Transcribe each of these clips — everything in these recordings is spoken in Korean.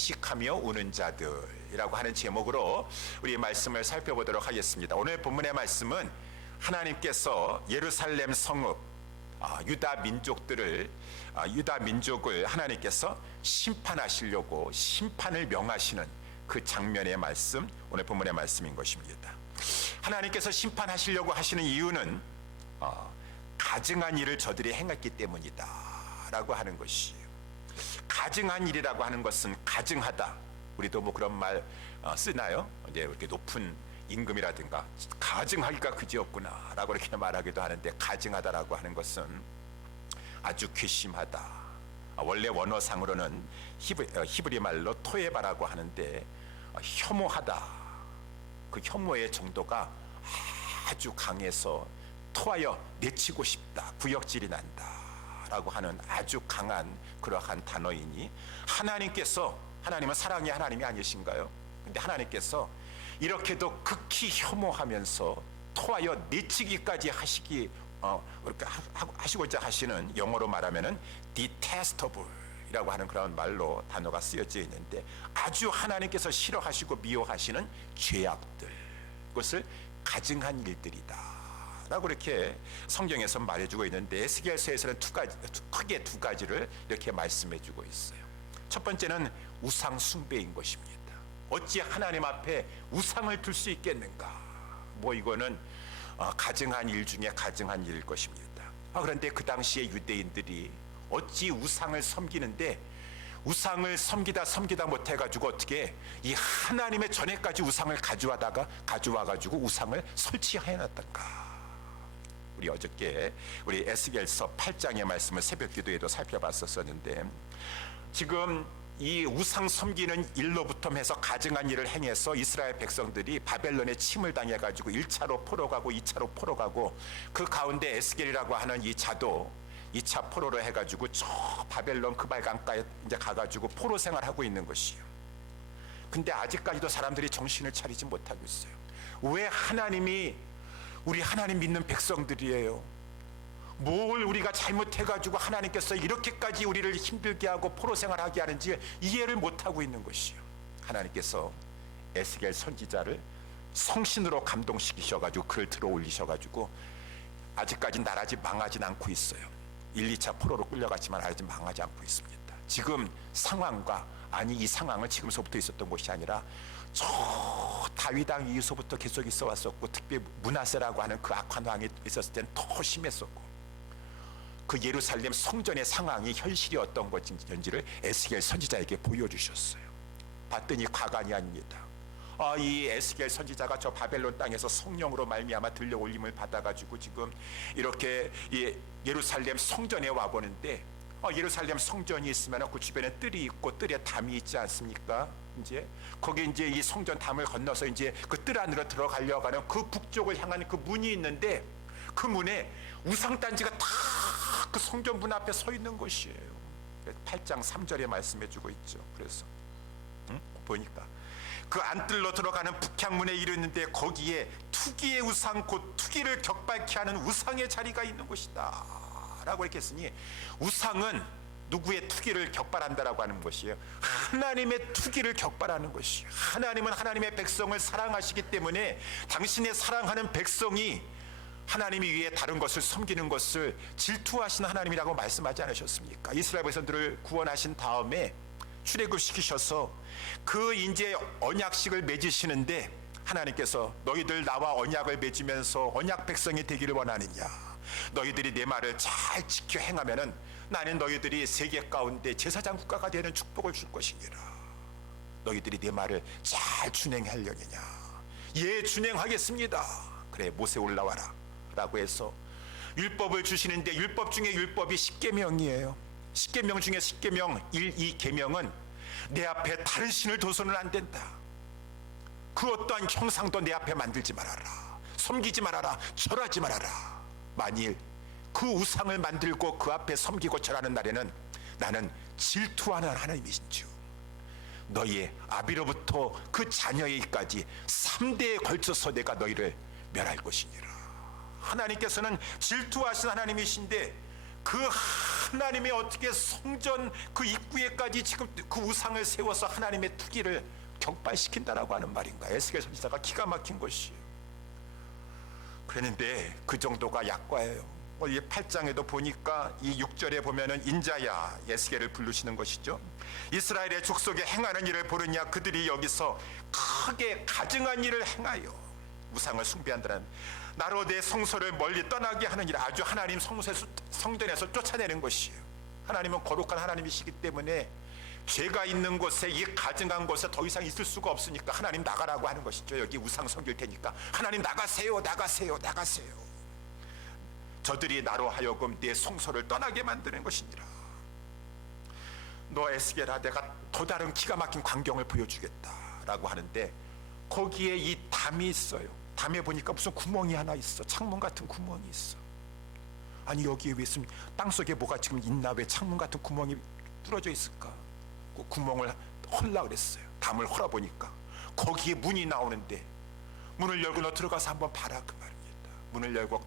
탄식하며 우는 자들이라고 하는 제목으로 우리 말씀을 살펴보도록 하겠습니다. 오늘 본문의 말씀은 하나님께서 예루살렘 성읍 유다 민족을 하나님께서 심판하시려고 심판을 명하시는 그 장면의 말씀, 오늘 본문의 말씀인 것입니다. 하나님께서 심판하시려고 하시는 이유는 가증한 일을 저들이 행했기 때문이다 라고 하는 것이에요. 가증한 일이라고 하는 것은 가증하다. 우리도 뭐 그런 말 쓰나요? 이제 이렇게 높은 임금이라든가 가증하기가 그지없구나 라고 이렇게 말하기도 하는데, 가증하다라고 하는 것은 아주 괘씸하다. 원래 원어상으로는 히브리 말로 토에바라고 하는데, 혐오하다. 그 혐오의 정도가 아주 강해서 토하여 내치고 싶다, 구역질이 난다 라고 하는 아주 강한 그러한 단어이니, 하나님은 사랑의 하나님이 아니신가요? 근데 하나님께서 이렇게도 극히 혐오하면서 토하여 내치기까지 하시고자 하시는, 영어로 말하면은 detestable 이라고 하는 그런 말로 단어가 쓰여져 있는데, 아주 하나님께서 싫어하시고 미워하시는 죄악들, 그것을 가증한 일들이다 라고 이렇게 성경에서 말해주고 있는데, 에스겔서에서는 크게 두 가지를 이렇게 말씀해주고 있어요. 첫 번째는 우상 숭배인 것입니다. 어찌 하나님 앞에 우상을 둘 수 있겠는가? 이거는 가증한 일 중에 가증한 일일 것입니다. 그런데 그 당시에 유대인들이 어찌 우상을 섬기는데, 우상을 섬기다 못해가지고 어떻게 이 하나님의 전에까지 우상을 가져와가지고 우상을 설치해놨던가? 우리 어저께 에스겔서 8장의 말씀을 새벽 기도에도 살펴봤었는데, 지금 이 우상 섬기는 일로부터 해서 가증한 일을 행해서 이스라엘 백성들이 바벨론에 침을 당해가지고 1차로 포로 가고 2차로 포로 가고, 그 가운데 에스겔이라고 하는 이 자도 2차 포로로 해가지고 저 바벨론 그발강가에 이제 가가지고 포로 생활하고 있는 것이에요. 근데 아직까지도 사람들이 정신을 차리지 못하고 있어요. 왜 우리 하나님 믿는 백성들이에요. 뭘 우리가 잘못해가지고 하나님께서 이렇게까지 우리를 힘들게 하고 포로 생활하게 하는지 이해를 못하고 있는 것이요. 하나님께서 에스겔 선지자를 성신으로 감동시키셔가지고 글을 들어 올리셔가지고 아직까지 나라지 망하진 않고 있어요. 1, 2차 포로로 끌려갔지만 아직 망하지 않고 있습니다. 지금 이 상황은 지금서부터 있었던 것이 아니라 저 다윗 왕 이후서부터 계속 있어 왔었고, 특히 므낫세라고 하는 그 악한 왕이 있었을 때는 더 심했었고, 그 예루살렘 성전의 상황이 현실이 어떤 것인지를 에스겔 선지자에게 보여주셨어요. 봤더니 과간이 아닙니다. 이 에스겔 선지자가 저 바벨론 땅에서 성령으로 말미암아 들려 올림을 받아가지고 지금 이렇게 예루살렘 성전에 와 보는데, 예루살렘 성전이 있으면 그 주변에 뜰이 있고 뜰에 담이 있지 않습니까? 거기 이 성전 담을 건너서 그 뜰 안으로 들어가려고 하는 그 북쪽을 향한 그 문이 있는데, 그 문에 우상단지가 다 그 성전 문 앞에 서 있는 것이에요. 8장 3절에 말씀해주고 있죠. 그래서 보니까 그 안뜰로 들어가는 북향문에 이르는데, 거기에 투기의 우상, 곧 투기를 격발케 하는 우상의 자리가 있는 것이다 라고 이렇게 했으니, 우상은 누구의 투기를 격발한다라고 하는 것이에요. 하나님의 투기를 격발하는 것이에요. 하나님은 하나님의 백성을 사랑하시기 때문에 당신의 사랑하는 백성이 하나님이 위에 다른 것을 섬기는 것을 질투하시는 하나님이라고 말씀하지 않으셨습니까? 이스라엘 백성들을 구원하신 다음에 출애굽시키셔서 그 언약식을 맺으시는데, 하나님께서 너희들 나와 언약을 맺으면서 언약 백성이 되기를 원하느냐? 너희들이 내 말을 잘 지켜 행하면은 나는 너희들이 세계 가운데 제사장 국가가 되는 축복을 줄 것이니라. 너희들이 내 말을 잘 준행하려느냐? 예, 준행하겠습니다. 그래, 모세 올라와라 라고 해서 율법을 주시는데, 율법 중에 율법이 10계명이에요. 10계명 중에 10계명 1, 2계명은 내 앞에 다른 신을 둬서는 안 된다. 그 어떠한 형상도 내 앞에 만들지 말아라. 섬기지 말아라. 절하지 말아라. 만일 그 우상을 만들고 그 앞에 섬기고 절하는 날에는 나는 질투하는 하나님이신 주, 너희의 아비로부터 그 자녀에게까지 3대에 걸쳐서 내가 너희를 멸할 것이니라. 하나님께서는 질투하신 하나님이신데, 그 하나님이 어떻게 성전 그 입구에까지 지금 그 우상을 세워서 하나님의 투기를 격발시킨다라고 하는 말인가. 에스겔 선지자가 기가 막힌 것이에요. 그랬는데 그 정도가 약과예요. 이 8장에도 보니까 이 6절에 보면은 인자야 에스겔을 부르시는 것이죠. 이스라엘의 족속에 행하는 일을 보느냐, 그들이 여기서 크게 가증한 일을 행하여 우상을 숭배한다는, 나로 내 성소를 멀리 떠나게 하는 일, 아주 하나님 성전에서 쫓아내는 것이에요. 하나님은 거룩한 하나님이시기 때문에 죄가 있는 곳에, 이 가증한 곳에 더 이상 있을 수가 없으니까 하나님 나가라고 하는 것이죠. 여기 우상 섬길 테니까 하나님 나가세요, 나가세요, 나가세요. 저들이 나로 하여금 내 성소를 떠나게 만드는 것이니라. 너 에스겔아, 내가 또 다른 기가 막힌 광경을 보여주겠다라고 하는데, 거기에 이 담이 있어요. 담에 보니까 무슨 구멍이 하나 있어. 창문 같은 구멍이 있어. 아니 여기에 왜 있으면 땅속에 뭐가 지금 있나, 왜 창문 같은 구멍이 뚫어져 있을까? 그 구멍을 헐라 그랬어요. 담을 헐어보니까 거기에 문이 나오는데, 문을 열고 너 들어가서 한번 봐라 그 말입니다. 문을 열고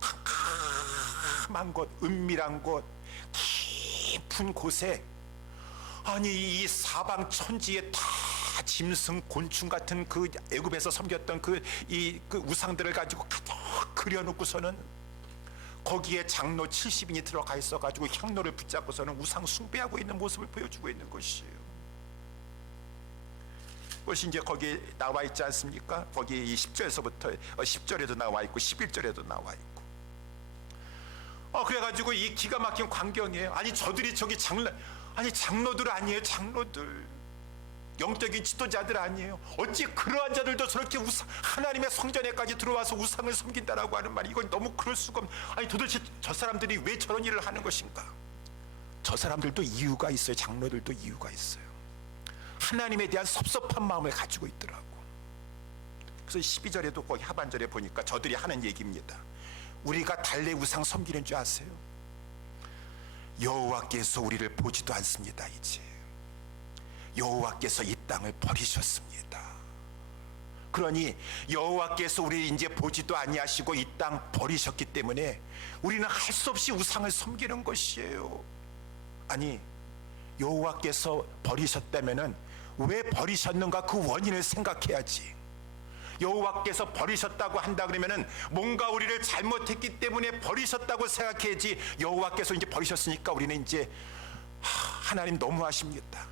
캄캄한 곳, 은밀한 곳, 깊은 곳에, 아니 이 사방 천지에 다 짐승 곤충 같은 그 애굽에서 섬겼던 그 우상들을 가지고 가득 그려놓고서는 거기에 장로 70인이 들어가 있어가지고 향로를 붙잡고서는 우상 숭배하고 있는 모습을 보여주고 있는 것이에요. 그것이 이제 거기에 나와 있지 않습니까? 거기 이 10절에서부터 10절에도 나와 있고 11절에도 나와 있고. 그래가지고 이 기가 막힌 광경이에요. 아니 저들이 저기 장로들 아니에요. 장로들, 영적인 지도자들 아니에요. 어찌 그러한 자들도 저렇게 하나님의 성전에까지 들어와서 우상을 섬긴다라고 하는 말이, 이건 너무 그럴 수가 없는. 아니 도대체 저 사람들이 왜 저런 일을 하는 것인가? 저 사람들도 이유가 있어요. 장로들도 이유가 있어요. 하나님에 대한 섭섭한 마음을 가지고 있더라고. 그래서 12절에도 거기 하반절에 보니까 저들이 하는 얘기입니다. 우리가 달래 우상 섬기는 줄 아세요? 여호와께서 우리를 보지도 않습니다. 이제 여호와께서 이 땅을 버리셨습니다. 그러니 여호와께서 우리를 이제 보지도 아니하시고 이 땅 버리셨기 때문에 우리는 할 수 없이 우상을 섬기는 것이에요. 아니 여호와께서 버리셨다면은 왜 버리셨는가, 그 원인을 생각해야지. 여호와께서 버리셨다고 한다 그러면은 뭔가 우리를 잘못했기 때문에 버리셨다고 생각해야지. 여호와께서 이제 버리셨으니까 우리는 이제 하나님 너무하십니다,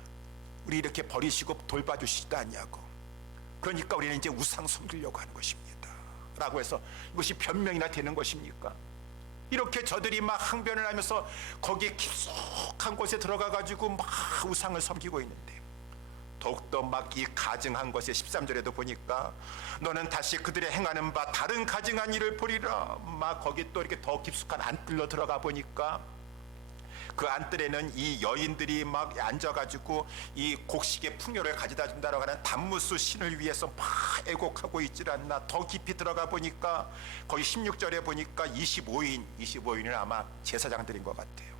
우리 이렇게 버리시고 돌봐주시지도 않냐고, 그러니까 우리는 이제 우상 섬기려고 하는 것입니다 라고 해서 이것이 변명이나 되는 것입니까? 이렇게 저들이 막 항변을 하면서 거기에 깊숙한 곳에 들어가 가지고 막 우상을 섬기고 있는데, 더욱더 막 이 가증한 것에 13절에도 보니까 너는 다시 그들의 행하는 바 다른 가증한 일을 보리라. 막 거기 또 이렇게 더 깊숙한 안뜰로 들어가 보니까 그 안뜰에는 이 여인들이 막 앉아가지고 이 곡식의 풍요를 가져다 준다라고 하는 단무스 신을 위해서 막 애곡하고 있질 않나. 더 깊이 들어가 보니까 거기 16절에 보니까 25인은 아마 제사장들인 것 같아요.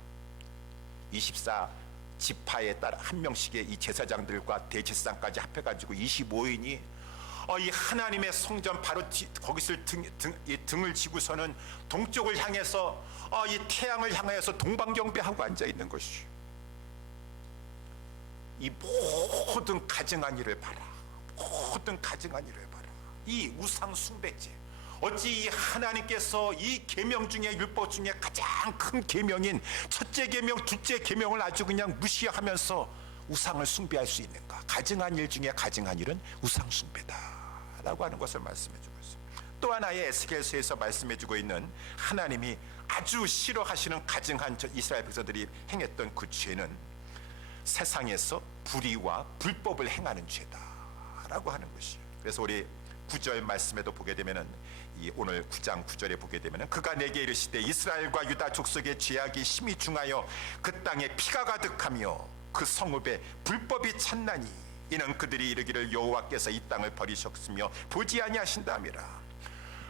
24지파에 따라 한 명씩의 이 제사장들과 대제사장까지 합해가지고 25인이 이 하나님의 성전 바로 거기서 등을 지고서는 동쪽을 향해서 이 태양을 향해서 동방경배하고 앉아 있는 것이, 이 모든 가증한 일을 봐라. 모든 가증한 일을 봐라. 이 우상 숭배죄, 어찌 이 하나님께서 이 계명 중에, 율법 중에 가장 큰 계명인 첫째 계명, 둘째 계명을 아주 그냥 무시하면서 우상을 숭배할 수 있는가? 가증한 일 중에 가증한 일은 우상 숭배다라고 하는 것을 말씀해 주고 있습니다. 또 하나의 에스겔서에서 말씀해 주고 있는 하나님이 아주 싫어하시는 가증한 이스라엘 백성들이 행했던 그 죄는 세상에서 불의와 불법을 행하는 죄다라고 하는 것이에요. 그래서 우리 9절 말씀에도 보게 되면은, 이 오늘 9장 9절에 보게 되면은, 그가 내게 이르시되 이스라엘과 유다 족속의 죄악이 심히 중하여 그 땅에 피가 가득하며 그 성읍에 불법이 찼나니 이는 그들이 이르기를 여호와께서 이 땅을 버리셨으며 보지 아니하신다미라.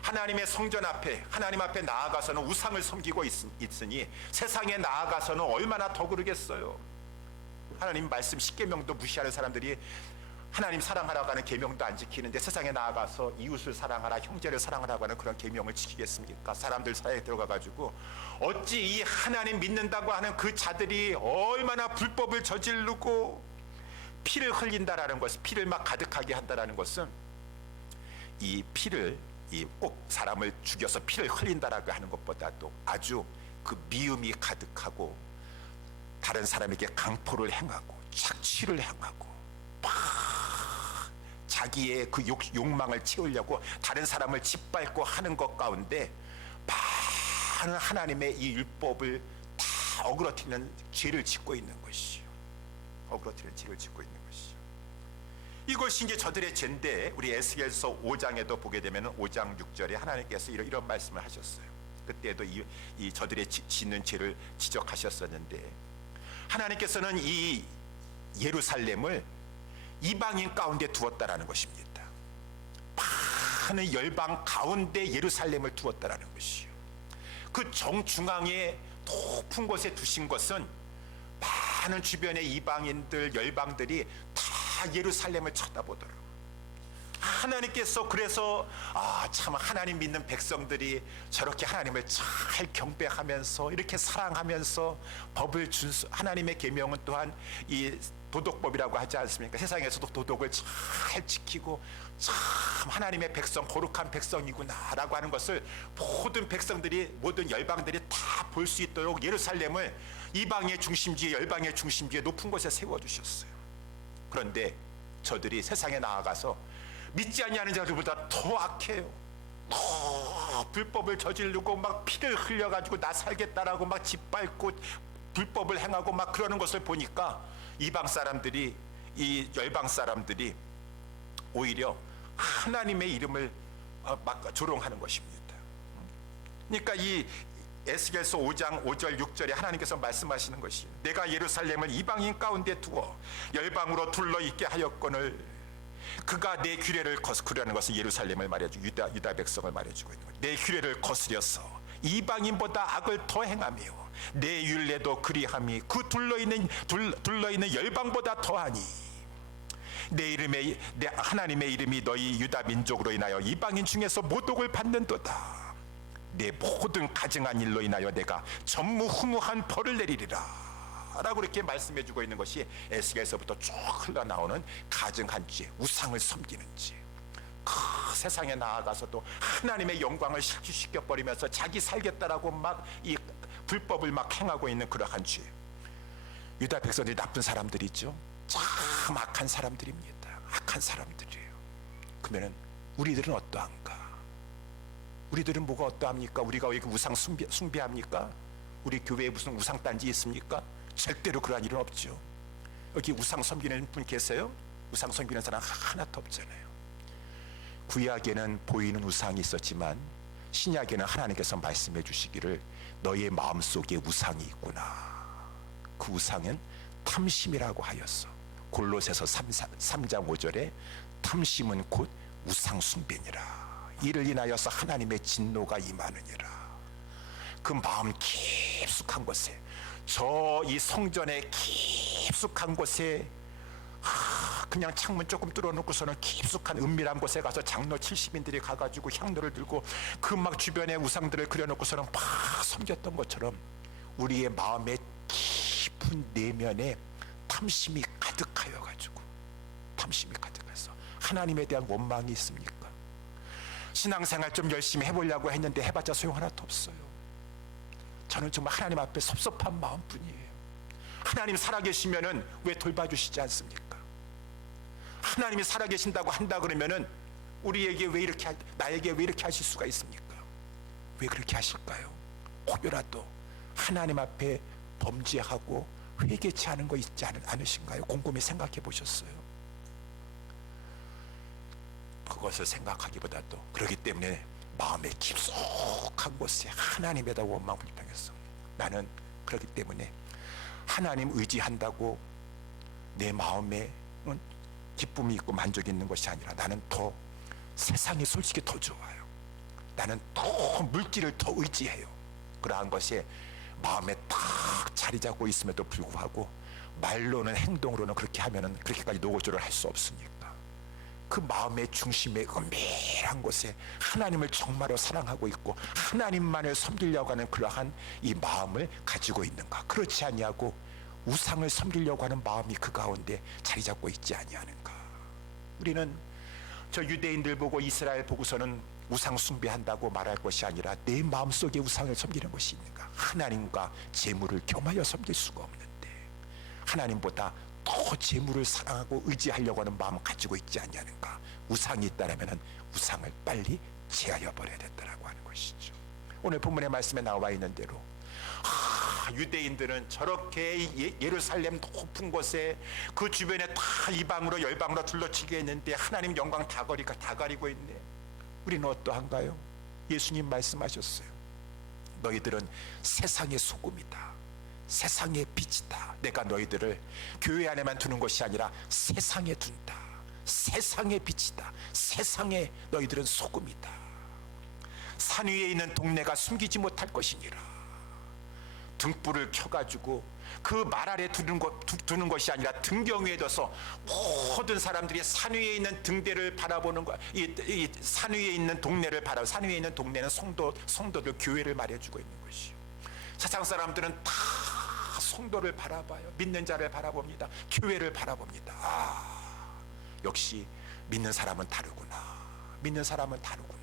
하나님의 성전 앞에, 하나님 앞에 나아가서는 우상을 섬기고 있으니 세상에 나아가서는 얼마나 더 그러겠어요. 하나님 말씀 십계명도 무시하는 사람들이 하나님 사랑하라고 하는 계명도 안 지키는데 세상에 나아가서 이웃을 사랑하라, 형제를 사랑하라고 하는 그런 계명을 지키겠습니까? 사람들 사이에 들어가가지고 어찌 이 하나님 믿는다고 하는 그 자들이 얼마나 불법을 저지르고 피를 흘린다라는 것은, 피를 막 가득하게 한다라는 것은, 이 피를, 이 꼭 사람을 죽여서 피를 흘린다라고 하는 것보다도 아주 그 미움이 가득하고 다른 사람에게 강포를 행하고 착취를 행하고 자기의 그 욕망을 채우려고 다른 사람을 짓밟고 하는 것 가운데 많은 하나님의 이 율법을 다 어그러뜨리는 죄를 짓고 있는 것이요. 어그러뜨리는 죄를 짓고 있는 것이요. 이것이 이제 저들의 죄인데, 우리 에스겔서 5장에도 보게 되면 5장 6절에 하나님께서 이런 말씀을 하셨어요. 그때도 이 저들의 짓는 죄를 지적하셨었는데, 하나님께서는 이 예루살렘을 이방인 가운데 두었다라는 것입니다. 많은 열방 가운데 예루살렘을 두었다라는 것이요. 그 정중앙에 높은 곳에 두신 것은 많은 주변의 이방인들, 열방들이 다 예루살렘을 쳐다보더라고요. 하나님께서 그래서 참 하나님 믿는 백성들이 저렇게 하나님을 잘 경배하면서 이렇게 사랑하면서 법을 준수, 하나님의 계명은 또한 이 도덕법이라고 하지 않습니까? 세상에서도 도덕을 잘 지키고 참 하나님의 백성, 거룩한 백성이구나라고 하는 것을 모든 백성들이, 모든 열방들이 다 볼 수 있도록 예루살렘을 이방의 중심지에, 열방의 중심지에 높은 곳에 세워주셨어요. 그런데 저들이 세상에 나아가서 믿지 아니하는 자들보다 더 악해요. 더 불법을 저지르고 막 피를 흘려가지고 나 살겠다라고 막 짓밟고 불법을 행하고 막 그러는 것을 보니까 이방 사람들이, 이 열방 사람들이 오히려 하나님의 이름을 막 조롱하는 것입니다. 그러니까 이 에스겔서 5장 5절 6절에 하나님께서 말씀하시는 것이, 내가 예루살렘을 이방인 가운데 두어 열방으로 둘러있게 하였거늘 그가 내 규례를 거스르려는 것은 예루살렘을 말해주고 유다 백성을 말해주고 있는 거예요. 내 규례를 거스려서 이방인보다 악을 더 행하며 내 율례도 그리함이 그 둘러있는 열방보다 더하니 내 하나님의 이름이 너희 유다 민족으로 인하여 이방인 중에서 모독을 받는도다. 내 모든 가증한 일로 인하여 내가 전무후무한 벌을 내리리라 라고 이렇게 말씀해주고 있는 것이 에스겔서부터 쭉 흘러나오는 가증한 죄, 우상을 섬기는 죄, 그 세상에 나아가서도 하나님의 영광을 실추시켜버리면서 자기 살겠다라고 막 이 불법을 막 행하고 있는 그러한 죄. 유다 백성들이 나쁜 사람들이죠. 참 악한 사람들입니다. 악한 사람들이에요. 그러면 우리들은 어떠한가? 우리들은 뭐가 어떠합니까? 우리가 왜 우상 숭배합니까? 우리 교회에 무슨 우상단지 있습니까? 절대로 그러한 일은 없죠. 여기 우상 섬기는 분 계세요? 우상 섬기는 사람 하나도 없잖아요. 구약에는 보이는 우상이 있었지만 신약에는 하나님께서 말씀해 주시기를 너의 마음속에 우상이 있구나. 그 우상은 탐심이라고 하였어. 골로새서 3장 5절에 탐심은 곧 우상 숭배니라. 이를 인하여서 하나님의 진노가 임하느니라. 그 마음 깊숙한 곳에, 저 이 성전의 깊숙한 곳에, 그냥 창문 조금 뚫어놓고서는 깊숙한 은밀한 곳에 가서 장로 70인들이 가가지고 향로를 들고 그 막 주변에 우상들을 그려놓고서는 막 섬겼던 것처럼 우리의 마음의 깊은 내면에 탐심이 가득하여가지고, 탐심이 가득해서 하나님에 대한 원망이 있습니까? 신앙생활 좀 열심히 해보려고 했는데 해봤자 소용 하나도 없어요. 저는 정말 하나님 앞에 섭섭한 마음뿐이에요. 하나님 살아계시면은 왜 돌봐주시지 않습니까? 하나님이 살아계신다고 한다 그러면은 우리에게 왜 이렇게, 나에게 왜 이렇게 하실 수가 있습니까? 왜 그렇게 하실까요? 혹여라도 하나님 앞에 범죄하고 회개치 않은 거 있지 않으신가요? 곰곰이 생각해 보셨어요? 그것을 생각하기보다도, 그렇기 때문에 마음의 깊숙한 곳에 하나님에다 원망 불평했어. 나는 그렇기 때문에 하나님 의지한다고 내 마음에 기쁨이 있고 만족이 있는 것이 아니라 나는 더 세상이 솔직히 더 좋아요. 나는 더 물질을 더 의지해요. 그러한 것에 마음에 딱 자리 잡고 있음에도 불구하고 말로는, 행동으로는 그렇게 하면은 그렇게까지 노고조를 할 수 없으니까 그 마음의 중심의 은밀한 곳에 하나님을 정말로 사랑하고 있고 하나님만을 섬기려고 하는 그러한 이 마음을 가지고 있는가? 그렇지 아니하고 우상을 섬기려고 하는 마음이 그 가운데 자리 잡고 있지 아니하는가? 우리는 저 유대인들 보고 이스라엘 보고서는 우상 숭배한다고 말할 것이 아니라 내 마음속에 우상을 섬기는 것이 있는가? 하나님과 재물을 겸하여 섬길 수가 없는데 하나님보다 더 재물을 사랑하고 의지하려고 하는 마음을 가지고 있지 않냐는가? 우상이 있다면 우상을 빨리 제하여 버려야 된다라고 하는 것이죠. 오늘 본문의 말씀에 나와 있는 대로 유대인들은 저렇게 예루살렘 높은 곳에 그 주변에 다 이방으로 열방으로 둘러치게 했는데 하나님 영광 다 가리고 있네. 우리는 어떠한가요? 예수님 말씀하셨어요. 너희들은 세상의 소금이다, 세상의 빛이다. 내가 너희들을 교회 안에만 두는 것이 아니라 세상에 둔다. 세상의 빛이다. 세상에 너희들은 소금이다. 산 위에 있는 동네가 숨기지 못할 것이니라. 등불을 켜가지고 그 말 아래 두는 것이 아니라 등경 위에 둬서 모든 사람들이 산 위에 있는 등대를 바라보는 것, 이 산 위에 있는 동네를 산 위에 있는 동네는 성도들 교회를 말해주고 있는 것이요. 세상 사람들은 다 성도를 바라봐요. 믿는 자를 바라봅니다. 교회를 바라봅니다. 역시 믿는 사람은 다르구나. 믿는 사람은 다르구나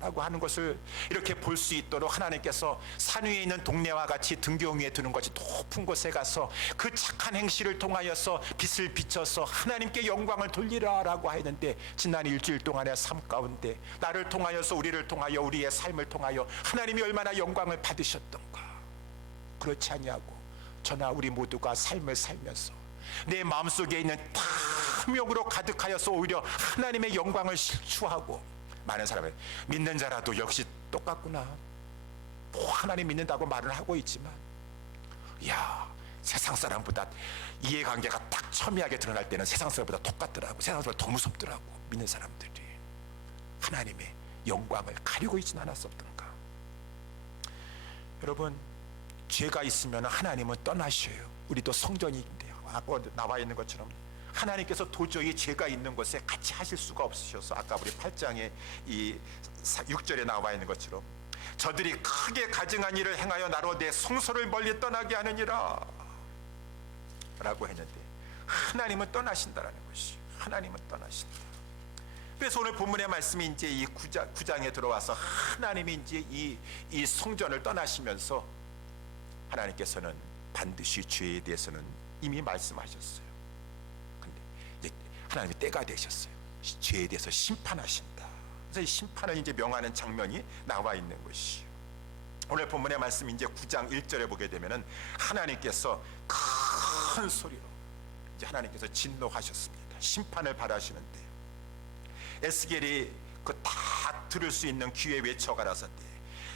라고 하는 것을 이렇게 볼 수 있도록 하나님께서 산 위에 있는 동네와 같이 등경 위에 두는 것이 높은 곳에 가서 그 착한 행실을 통하여서 빛을 비춰서 하나님께 영광을 돌리라 라고 했는데 지난 일주일 동안의 삶 가운데 나를 통하여서 우리를 통하여 우리의 삶을 통하여 하나님이 얼마나 영광을 받으셨던가. 그렇지 않냐고 저나 우리 모두가 삶을 살면서 내 마음속에 있는 탐욕으로 가득하여서 오히려 하나님의 영광을 실추하고 많은 사람을 믿는 자라도 역시 똑같구나. 하나님 믿는다고 말은 하고 있지만 세상 사람보다 이해관계가 딱 첨예하게 드러날 때는 세상 사람보다 똑같더라고. 세상 사람보다 더 무섭더라고. 믿는 사람들이 하나님의 영광을 가리고 있지는 않았었던가. 여러분, 죄가 있으면 하나님은 떠나셔요. 우리도 성전인데요. 아까 나와 있는 것처럼 하나님께서 도저히 죄가 있는 곳에 같이 하실 수가 없으셔서 아까 우리 8장에 이 6절에 나와 있는 것처럼 저들이 크게 가증한 일을 행하여 나로 내 성소를 멀리 떠나게 하느니라 라고 했는데 하나님은 떠나신다라는 것이, 하나님은 떠나신다. 그래서 오늘 본문의 말씀이 이제 이 9장에 들어와서 하나님이 이제 이 성전을 떠나시면서 하나님께서는 반드시 죄에 대해서는 이미 말씀하셨어요. 하나님이 때가 되셨어요. 죄에 대해서 심판하신다. 그래서 이 심판을 이제 명하는 장면이 나와 있는 것이요. 오늘 본문의 말씀 이제 9장 1절에 보게 되면은 하나님께서 큰 소리로 이제 하나님께서 진노하셨습니다. 심판을 바라시는데 에스겔이 그 다 들을 수 있는 귀에 외쳐가라사대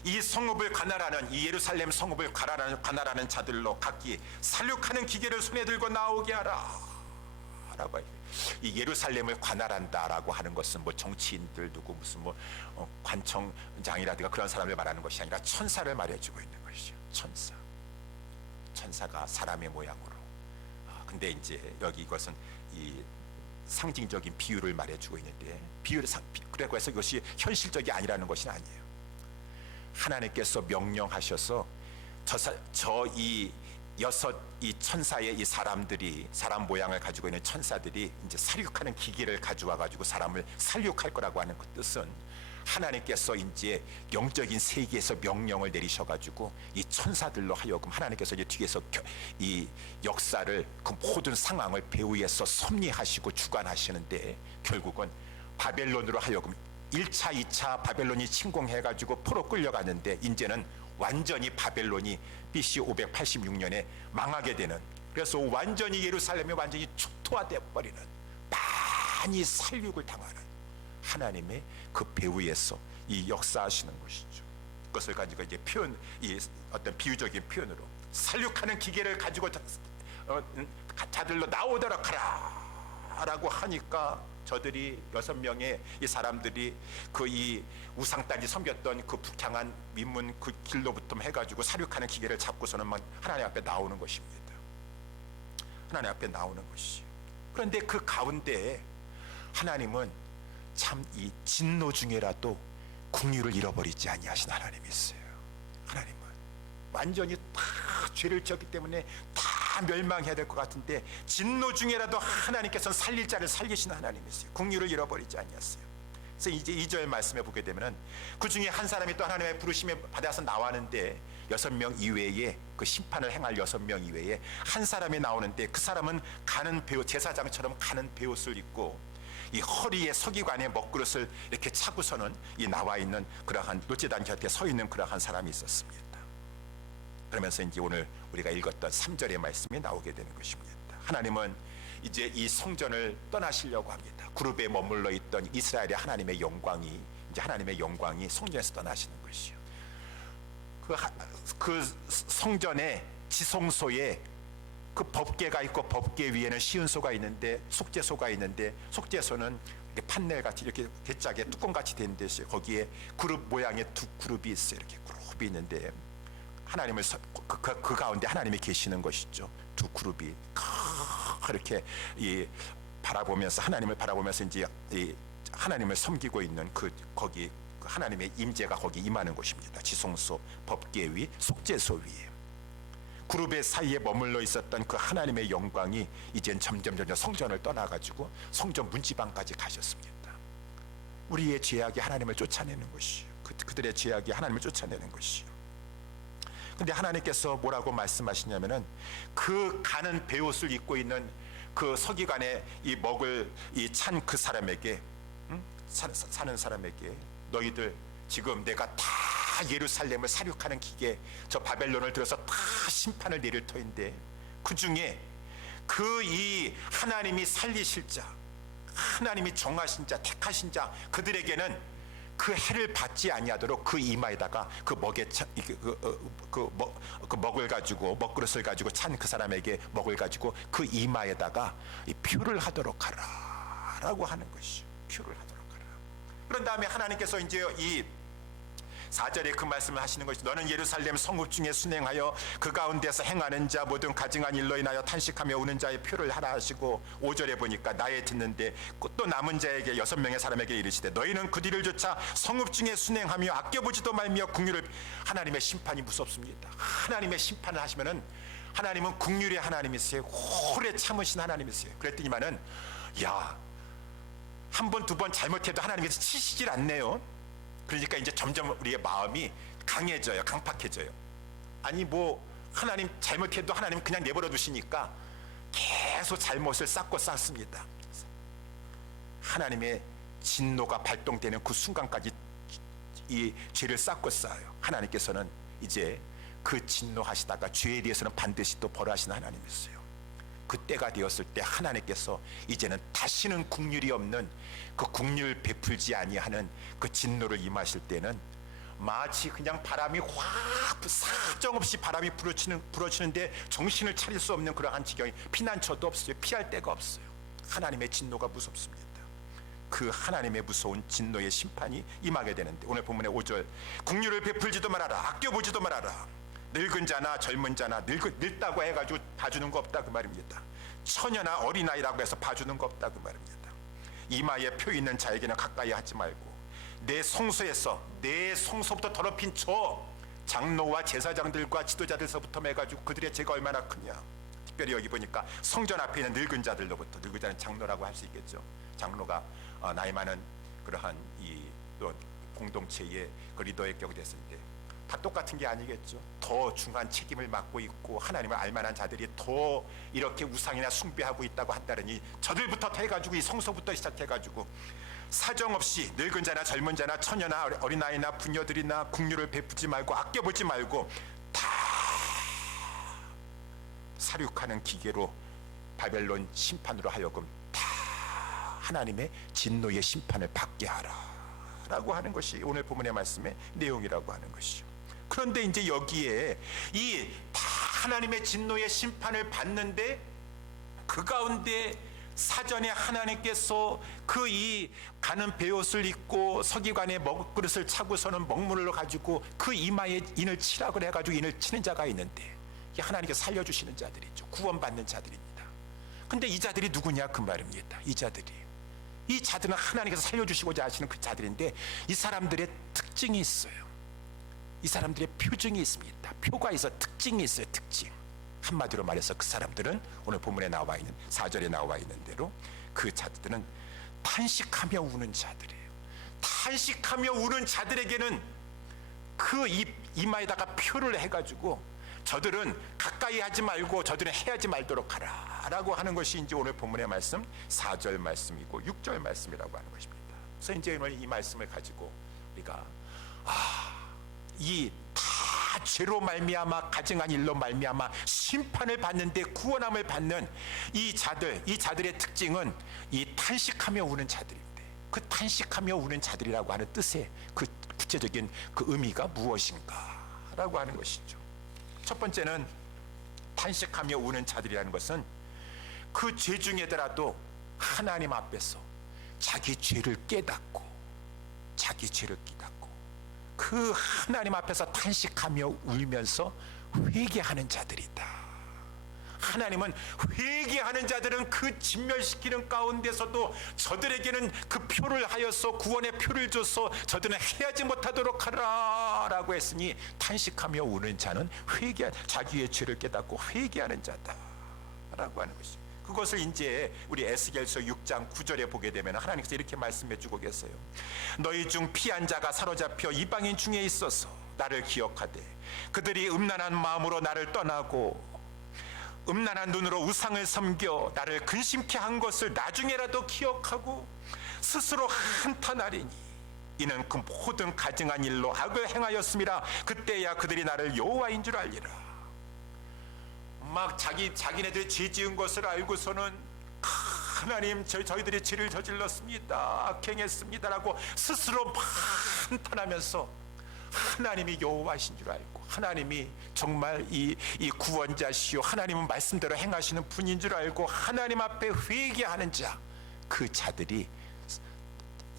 이 성읍을 관할하는 이 예루살렘 성읍을 관할하는 자들로 각기 살육하는 기계를 손에 들고 나오게 하라 라고 해요. 이 예루살렘을 관할한다라고 하는 것은 뭐 정치인들 누구 무슨 뭐 관청장이라든가 그런 사람을 말하는 것이 아니라 천사를 말해주고 있는 것이죠. 천사가 사람의 모양으로. 근데 이제 여기 이것은 이 상징적인 비유를 말해주고 있는데 그래서 이것이 현실적이 아니라는 것이 아니에요. 하나님께서 명령하셔서 이 천사의 이 사람들이 사람 모양을 가지고 있는 천사들이 이제 살육하는 기계를 가져와 가지고 사람을 살육할 거라고 하는 그 뜻은 하나님께서 이제 영적인 세계에서 명령을 내리셔 가지고 이 천사들로 하여금 하나님께서 이제 뒤에서 이 역사를 그 모든 상황을 배후에서 섭리하시고 주관하시는데 결국은 바벨론으로 하여금 1차, 2차 바벨론이 침공해 가지고 포로 끌려가는데 이제는 완전히 바벨론이 BC 586년에 망하게 되는, 그래서 완전히 예루살렘이 완전히 초토화되어 버리는, 많이 살육을 당하는 하나님의 그 배후에서 이 역사하시는 것이죠. 그것을 가지고 이제 이 어떤 비유적인 표현으로 살육하는 기계를 가지고 자들로 나오도록 하라 라고 하니까 저들이 6명의 이 사람들이 그 이 우상단지 섬겼던 그 북향한 민문 그 길로부터 해가지고 사륙하는 기계를 잡고서는 하나님 앞에 나오는 것입니다. 하나님 앞에 나오는 것이죠. 그런데 그 가운데 하나님은 참 이 진노 중에라도 긍휼을 잃어버리지 아니하신 하나님이세요. 하나님은 완전히 다 죄를 지었기 때문에 다 멸망해야 될 것 같은데 진노 중에라도 하나님께서는 살릴 자를 살리시는 하나님이세요. 긍휼을 잃어버리지 아니하세요. 그래서 이제 2절 말씀에 보게 되면은 그 중에 한 사람이 또 하나님의 부르심에 받아서 나왔는데 6명 이외에 그 심판을 행할 6명 이외에 한 사람이 나오는데 그 사람은 가는 베옷, 제사장처럼 가는 베옷을 입고 이 허리에 서기관의 먹그릇을 이렇게 차고서는 이 나와 있는 그러한 롯제단 곁에 서 있는 그러한 사람이 있었습니다. 그러면서 이제 오늘 우리가 읽었던 3절의 말씀이 나오게 되는 것입니다. 하나님은 이제 이 성전을 떠나시려고 합니다. 그룹에 머물러 있던 이스라엘의 하나님의 영광이 이제 하나님의 영광이 성전에서 떠나시는 것이요. 그 성전의 지성소에 그 법궤가 있고 법궤 위에는 시은소가 있는데 속죄소가 있는데 속죄소는 이렇게 판넬 같이 이렇게 대짝에 뚜껑 같이 된 데서 거기에 그룹 모양의 두 그룹이 있어요. 이렇게 그룹이 있는데 하나님을 그 가운데 하나님이 계시는 것이죠. 두 그룹이 이렇게 이 바라보면서 하나님을 바라보면서 이제 이 하나님을 섬기고 있는 거기 하나님의 임재가 거기 임하는 곳입니다. 지성소, 법궤 위, 속죄소 위에 그룹의 사이에 머물러 있었던 그 하나님의 영광이 이젠 점점 성전을 떠나가지고 성전 문지방까지 가셨습니다. 우리의 죄악이 하나님을 쫓아내는 것이요. 그들의 죄악이 하나님을 쫓아내는 것이요. 근데 하나님께서 뭐라고 말씀하시냐면은 그 가는 베옷을 입고 있는 그 서기관의 이 먹을 이 찬 그 사람에게 사는 사람에게 너희들 지금 내가 다 예루살렘을 사륙하는 기계 저 바벨론을 들어서 다 심판을 내릴 터인데 그 중에 그 이 하나님이 살리실 자 하나님이 정하신 자 택하신 자 그들에게는 그 해를 받지 아니하도록 그 이마에다가 그 먹을 가지고 먹그릇을 가지고 찬 그 사람에게 먹을 가지고 그 이마에다가 이 표를 하도록 하라라고 하는 것이죠. 표를 하도록 하라. 그런 다음에 하나님께서 이제 이 4절에 그 말씀을 하시는 것이 너는 예루살렘 성읍 중에 순행하여 그 가운데서 행하는 자 모든 가증한 일로 인하여 탄식하며 우는 자의 표를 하라 하시고 5절에 보니까 나의 듣는데 또 남은 자에게 6명의 사람에게 이르시되 너희는 그 뒤를 쫓아 성읍 중에 순행하며 아껴보지도 말며 긍휼을 하나님의 심판이 무섭습니다. 하나님의 심판을 하시면은 하나님은 긍휼의 하나님이세요. 오래 참으신 하나님이세요. 그랬더니만은 야, 한 번 두 번 잘못해도 하나님께서 치시질 않네요. 그러니까 이제 점점 우리의 마음이 강해져요. 강팍해져요. 아니 뭐 하나님 잘못해도 하나님 그냥 내버려 두시니까 계속 잘못을 쌓고 쌓습니다. 하나님의 진노가 발동되는 그 순간까지 이 죄를 쌓고 쌓아요. 하나님께서는 이제 그 진노하시다가 죄에 대해서는 반드시 또 벌하시는 하나님이세요. 그때가 되었을 때 하나님께서 이제는 다시는 긍휼이 없는 그 긍휼 베풀지 아니하는 그 진노를 임하실 때는 마치 그냥 바람이 확 사정없이 바람이 불어치는데 정신을 차릴 수 없는 그러한 지경이 피난처도 없어요. 피할 데가 없어요. 하나님의 진노가 무섭습니다. 그 하나님의 무서운 진노의 심판이 임하게 되는데 오늘 본문의 5절 긍휼을 베풀지도 말아라 아껴보지도 말아라 늙은 자나 젊은 자나 늙다고 해가지고 봐주는 거 없다 그 말입니다. 처녀나 어린아이라고 해서 봐주는 거 없다 그 말입니다. 이마에 표 있는 자에게는 가까이 하지 말고 내 성소에서 내 성소부터 더럽힌 저 장로와 제사장들과 지도자들서부터 해가지고 그들의 죄가 얼마나 크냐. 특별히 여기 보니까 성전 앞에 있는 늙은 자들로부터 늙은 자는 장로라고 할 수 있겠죠. 장로가 나이 많은 그러한 이 공동체의 그 리더의 경우 됐을 때 다 똑같은 게 아니겠죠. 더 중한 책임을 맡고 있고 하나님을 알만한 자들이 더 이렇게 우상이나 숭배하고 있다고 한다더니 저들부터 해가지고 이 성소부터 시작해가지고 사정없이 늙은 자나 젊은 자나 처녀나 어린아이나 부녀들이나 긍휼을 베푸지 말고 아껴보지 말고 다 사륙하는 기계로 바벨론 심판으로 하여금 다 하나님의 진노의 심판을 받게 하라 라고 하는 것이 오늘 본문의 말씀의 내용이라고 하는 것이죠. 그런데 이제 여기에 이 다 하나님의 진노의 심판을 받는데 그 가운데 사전에 하나님께서 그 이 가는 베옷을 입고 서기관의 먹그릇을 차고서는 먹물을 가지고 그 이마에 인을 치라고 해가지고 인을 치는 자가 있는데 하나님께서 살려주시는 자들이죠. 구원받는 자들입니다. 근데 이 자들이 누구냐 그 말입니다. 이 이 자들은 하나님께서 살려주시고자 하시는 그 자들인데, 이 사람들의 특징이 있어요. 이 사람들의 표정이 있습니다. 표가 있어, 특징이 있어요. 특징. 한마디로 말해서 그 사람들은 오늘 본문에 나와 있는 4절에 나와 있는 대로 그 자들은 탄식하며 우는 자들이에요. 탄식하며 우는 자들에게는 그 이마에다가 표를 해가지고 저들은 가까이 하지 말고 저들은 해하지 말도록 하라 라고 하는 것이 이제 오늘 본문의 말씀 4절 말씀이고 6절 말씀이라고 하는 것입니다. 그래서 이제 오늘 이 말씀을 가지고 우리가 이 다 죄로 말미암아 가증한 일로 말미암아 심판을 받는데 구원함을 받는 이 자들의 특징은 이 탄식하며 우는 자들인데, 그 탄식하며 우는 자들이라고 하는 뜻의 그 구체적인 그 의미가 무엇인가 라고 하는 것이죠. 첫 번째는 탄식하며 우는 자들이라는 것은 그 죄 중에더라도 하나님 앞에서 자기 죄를 깨닫고 그 하나님 앞에서 탄식하며 울면서 회개하는 자들이다. 하나님은 회개하는 자들은 그 진멸시키는 가운데서도 저들에게는 그 표를 하여서 구원의 표를 줘서 저들은 해하지 못하도록 하라 라고 했으니, 탄식하며 우는 자는 자기의 죄를 깨닫고 회개하는 자다 라고 하는 것입니다. 그것을 이제 우리 에스겔서 6장 9절에 보게 되면 하나님께서 이렇게 말씀해 주고 계세요. 너희 중 피한 자가 사로잡혀 이방인 중에 있어서 나를 기억하되 그들이 음란한 마음으로 나를 떠나고 음란한 눈으로 우상을 섬겨 나를 근심케 한 것을 나중에라도 기억하고 스스로 한탄하리니 이는 그 모든 가증한 일로 악을 행하였음이라. 그때야 그들이 나를 여호와인 줄 알리라. 막 자기네들이 죄 지은 것을 알고서는 하나님 저희들이 죄를 저질렀습니다, 악행했습니다라고 스스로 막 한탄하면서 하나님이 여호와신 줄 알고 하나님이 정말 이 구원자시요 하나님은 말씀대로 행하시는 분인 줄 알고 하나님 앞에 회개하는 자, 그 자들이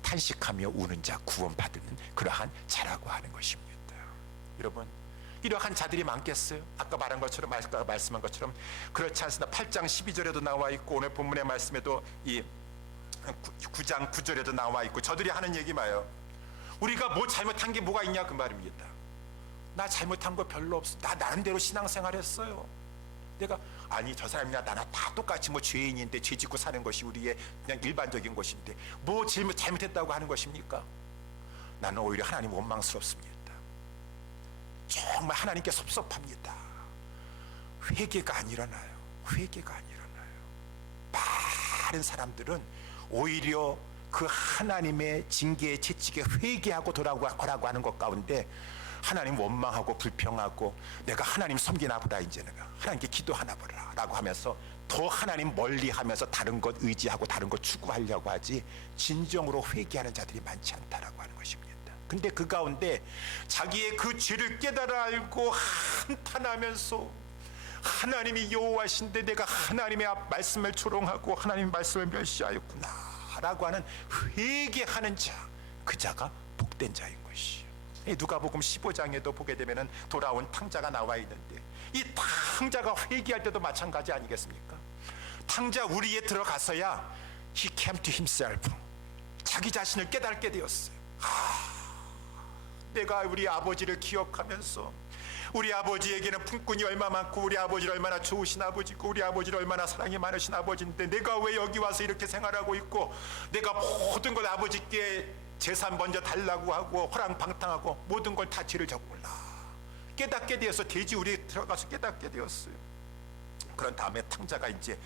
탄식하며 우는 자, 구원받는 그러한 자라고 하는 것입니다. 여러분, 이러한 자들이 많겠어요? 아까 말한 것처럼, 아까 말씀한 것처럼 그렇지 않습니다. 8장 12절에도 나와 있고 오늘 본문의 말씀에도 이 9장 9절에도 나와 있고 저들이 하는 얘기 봐요. 우리가 뭐 잘못한 게 뭐가 있냐 그 말입니다. 나 잘못한 거 별로 없어. 나 나름대로 신앙생활 했어요. 내가 아니 저 사람이나 나나 다 똑같이 뭐 죄인인데 죄 짓고 사는 것이 우리의 그냥 일반적인 것인데 뭐 잘못했다고 하는 것입니까? 나는 오히려 하나님 원망스럽습니다. 정말 하나님께 섭섭합니다. 회개가 안 일어나요. 많은 사람들은 오히려 그 하나님의 징계의 채찍에 회개하고 돌아가라고 하는 것 가운데 하나님 원망하고 불평하고 내가 하나님 섬기나 보다, 이제 내가 하나님께 기도하나 보라 라고 하면서 더 하나님 멀리하면서 다른 것 의지하고 다른 것 추구하려고 하지 진정으로 회개하는 자들이 많지 않다라고 하는 것입니다. 근데 그 가운데 자기의 그 죄를 깨달아 알고 한탄하면서 하나님이 여호와신데 내가 하나님의 말씀을 조롱하고 하나님의 말씀을 멸시하였구나 라고 하는 회개하는 자, 그 자가 복된 자인 것이에요. 누가복음 15장에도 보게 되면 돌아온 탕자가 나와 있는데 이 탕자가 회개할 때도 마찬가지 아니겠습니까? 탕자 우리에 들어가서야 he came to himself, 자기 자신을 깨닫게 되었어요. 내가 우리 아버지를 기억하면서 우리 아버지에게는 품꾼이 얼마 많고 우리 아버지를 얼마나 좋으신 아버지고 우리 아버지를 얼마나 사랑이 많으신 아버지인데 내가 왜 여기 와서 이렇게 생활하고 있고 내가 모든 걸 아버지께 재산 먼저 달라고 하고 호랑방탕하고 모든 걸 다 죄를 졌구나 깨닫게 되어서 돼지 우리에 들어가서 깨닫게 되었어요. 그런 다음에 탕자가 이제